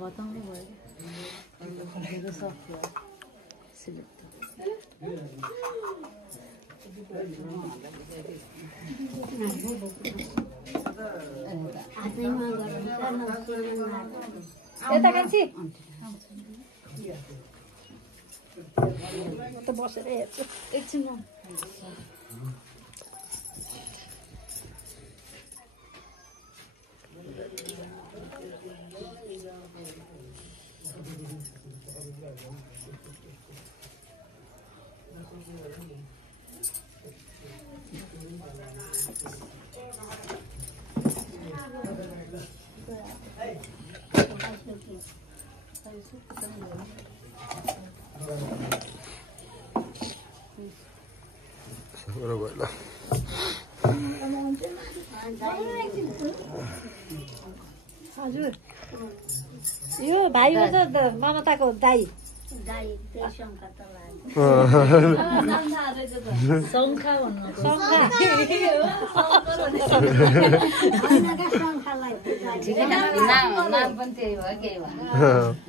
बताउनु भयो सक्यो सिलेक्ट यता कान्छी म त बसेर हेर्छु एकछिन हजुर यो भाइ हो त ममताको दाइ शङ्खा भन्नु नाम पनि त्यही भयो केही भयो